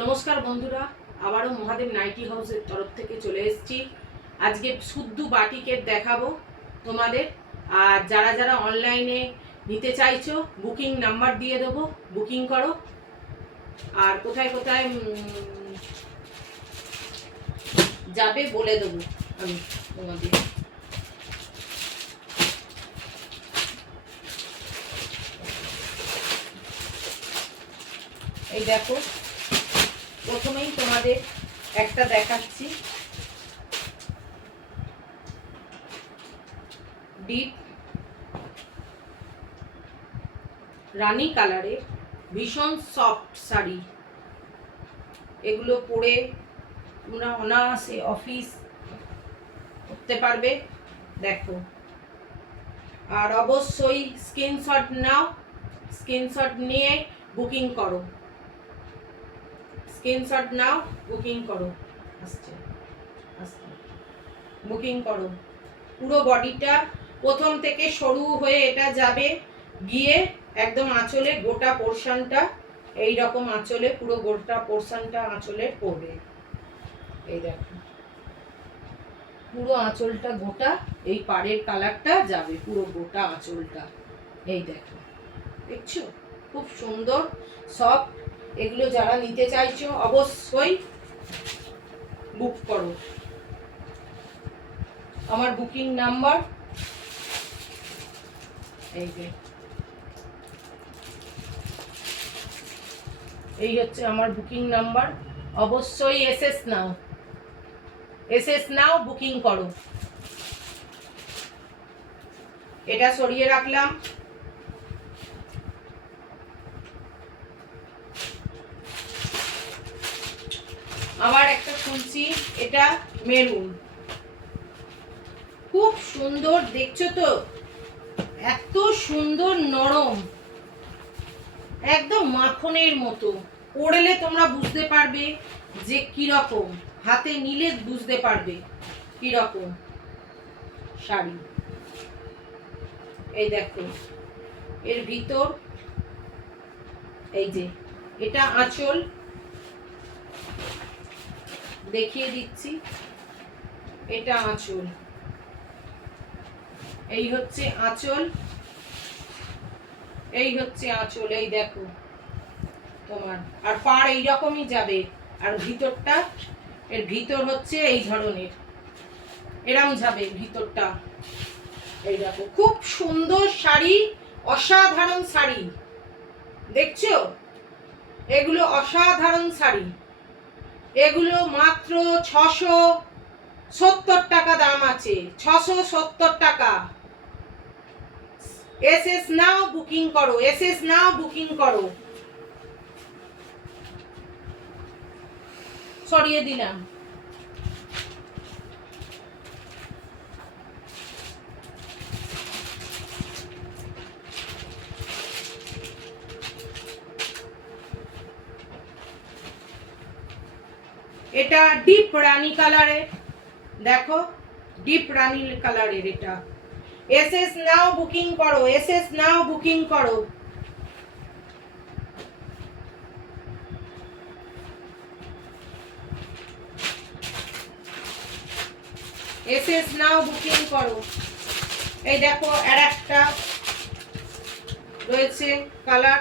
নমস্কার বন্ধুরা, আবারও মহাদেব নাইটি হাউসের তরফ থেকে চলে এসেছি। আজকে শুদ্ধ বাটিকের দেখাবো তোমাদের। আর যারা যারা অনলাইনে নিতে চাইছো বুকিং নাম্বার দিয়ে দেবো, বুকিং করো। আর কোথায় কোথায় যাবে বলে দেবো আমি তোমাদের। এই দেখো, প্রথমেই তোমাদের একটা দেখাচ্ছি, ডিপ রানী কালারের ভীষণ সফট শাড়ি। এগুলো পরে তোমরা অনায়াসে অফিস করতে পারবে। দেখো, আর অবশ্যই স্ক্রিনশট নাও, স্ক্রিনশট নিয়ে বুকিং করো, স্ক্রিনশট নাও, বুকিং করো, আসছে আসছে বুকিং করো। পুরো বডিটা প্রথম থেকে সরু হয়ে এটা যাবে, গিয়ে একদম আঁচলে গোটা পোর্শনটা এই রকম আঁচলে পুরো গোটা পোর্শনটা আঁচলে পড়বে। এই দেখো, পুরো আঁচলটা গোটা এই পাড়ের কালারটা যাবে পুরো গোটা আঁচলটা। এই দেখো, দেখছো খুব সুন্দর সফট। এগুলো যারা নিতে চাইছো অবশ্যই বুক করো। আমার বুকিং নাম্বার এই যে, এই হচ্ছে আমার বুকিং নাম্বার। অবশ্যই এসএস নাও, এসএস নাও, বুকিং করো। এটা সরিয়ে রাখলাম। আবার একটা খুলছি, এটা মেরুন, খুব সুন্দর। দেখছো তো এত সুন্দর নরম, একদম মাখনের মতো। পরলে তোমরা বুঝতে পারবে যে কিরকম, হাতে নিলে বুঝতে পারবে কিরকম শাড়ি। এই দেখো, এর ভিতর এই যে, এটা আঁচল দেখিয়ে দিচ্ছি, এটা আঁচল, এই হচ্ছে আঁচল, এই হচ্ছে আঁচল। এই দেখো তোমার, আর পাড় এইরকমই যাবে। আর ভিতরটা, এর ভিতর হচ্ছে এই ধরনের, এরম যাবে ভিতরটা। এই দেখো, খুব সুন্দর শাড়ি, অসাধারণ শাড়ি। দেখছো, এগুলো অসাধারণ শাড়ি। এগুলো মাত্র 670 টাকা দাম আছে, 670 টাকা। এসএস নাও, বুকিং করো, এসএস নাও, বুকিং করো। সরিয়ে দিলাম। এটা ডিপ রানী কালারের, দেখো ডিপ রানী কালারের এটা। এসএস নাও, বুকিং করো, এসএস নাও, বুকিং করো। এসএস নাও, বুকিং করো। এই দেখো, আর একটা রয়েছে কালার,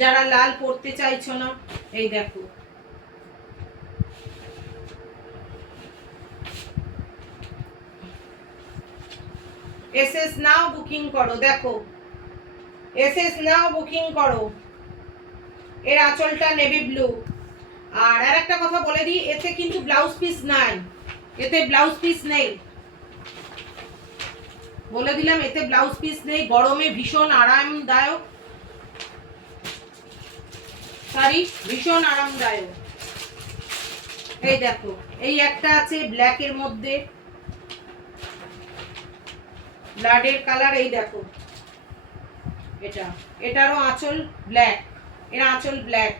যারা লাল পরতে চাইছো না, এই দেখো, এসএস নাও, বুকিং করো। দেখো, এসএস নাও, বুকিং করো। এর আঁচলটা নেভি ব্লু। আর একটা কথা বলে দিই, এতে কিন্তু ব্লাউজ পিস নাই, এতে ব্লাউজ পিস নেই, বলে দিলাম, এতে ব্লাউজ পিস নেই। গরমে ভীষণ আরামদায়ক শাড়ি, ভীষণ আরামদায়ক। এই দেখো, এই একটা আছে ব্ল্যাকের মধ্যে, ব্লাডের কালার। এই দেখো, এটা, এটারও আঁচল ব্ল্যাক, এর আঁচল ব্ল্যাক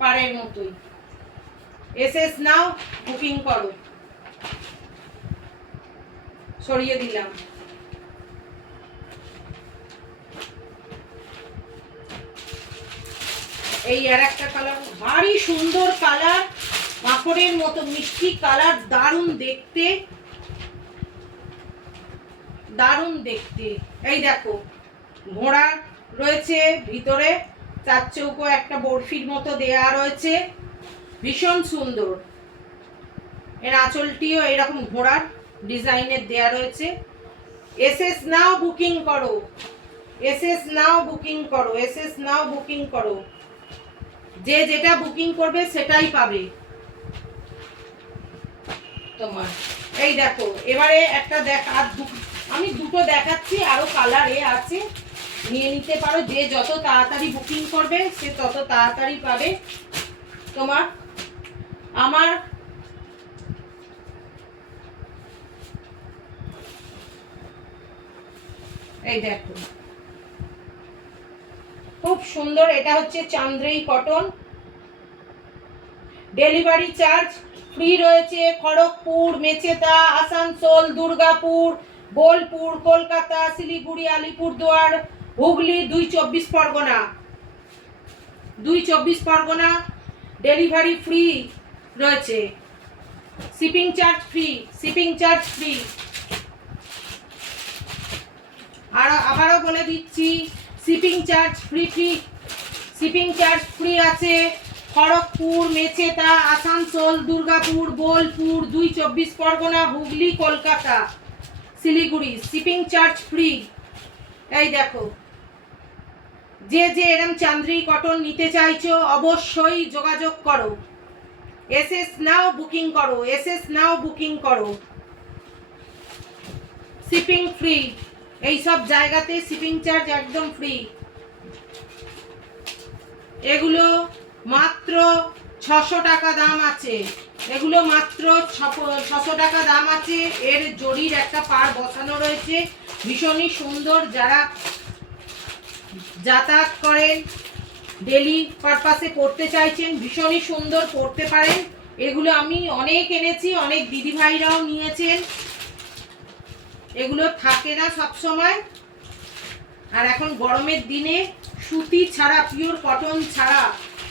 পাড়ের মতোই। এসএস নাও, বুকিং করো। সরিয়ে দিলাম। এই আর একটা কালার, ভারী সুন্দর কালার, মাখনের মতো মিষ্টি কালার, দারুণ দেখতে, দারুণ দেখতে। এই দেখো ঘোড়া রয়েছে ভিতরে, চার চৌকো একটা বরফির মতো দেয়া রয়েছে, ভীষণ সুন্দর। এর আঁচলটিও এরকম ঘোড়ার ডিজাইনের দেয়া রয়েছে। এসএস নাও বুকিং করো, এসএস নাও বুকিং করো, এসএস নাও বুকিং করো। যে যেটা বুকিং করবে সেটাই পাবে তোমার। এই দেখো এবারে একটা আমি দুটো দেখাচ্ছি, আরো কালার আছে, নিয়ে নিতে পারো। যে যত তাড়াতাড়ি বুকিং করবে সে তত তাড়াতাড়ি পাবে তোমার। আমার এই দেখো খুব সুন্দর, এটা হচ্ছে Chanderi cotton. Delivery charge free রয়েছে খড়গপুর, মেচেদা, আসানসোল, দুর্গাপুর, বোলপুর, কলকাতা, শিলিগুড়ি, আলিপুরদুয়ার, হুগলি, 2 24 পরগনা ডেলিভারি ফ্রি রয়েছে। Shipping charge free, shipping charge free. আর আবারও বলে দিচ্ছি, shipping charge free, shipping charge free আছে। Kharagpur, Mecheda, Asansol, Durgapur, Bolpur, 2 24 Parganas, Hooghly, Kolkata, Siliguri, shipping charge free. এই দেখো যে যে এরম চান্দ্রি কটন নিতে চাইছো অবশ্যই যোগাযোগ করো, এসএস নাও বুকিং করো, এসএস নাও বুকিং করো। শিপিং ফ্রি, এই সব জায়গাতে শিপিং চার্জ একদম ফ্রি। এগুলো মাত্র 600 টাকা দাম আছে, এগুলো মাত্র 600 টাকা দাম আছে। এর জরির একটা পাড় বসানো রয়েছে, ভীষণই সুন্দর। যারা যাতায়াত করেন, ডেলি পারপাসে পড়তে চাইছেন, ভীষণই সুন্দর, পড়তে পারেন। এগুলো আমি অনেক এনেছি, অনেক দিদিভাইরাও নিয়েছেন। এগুলো থাকে না সব সময়, আর এখন গরমের দিনে সুতি ছাড়া, পিওর কটন ছাড়া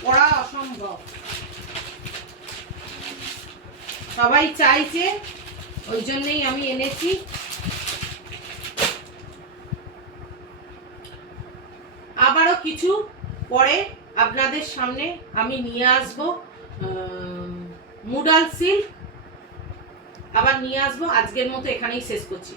পরা অসম্ভব। সবাই চাইছে, ওই জন্যই আমি এনেছি। আবারও কিছু পরে আপনাদের সামনে আমি নিয়ে আসবো, মুডাল সিল্ক আবার নিয়ে আসবো। আজকের মতো এখানেই শেষ করছি।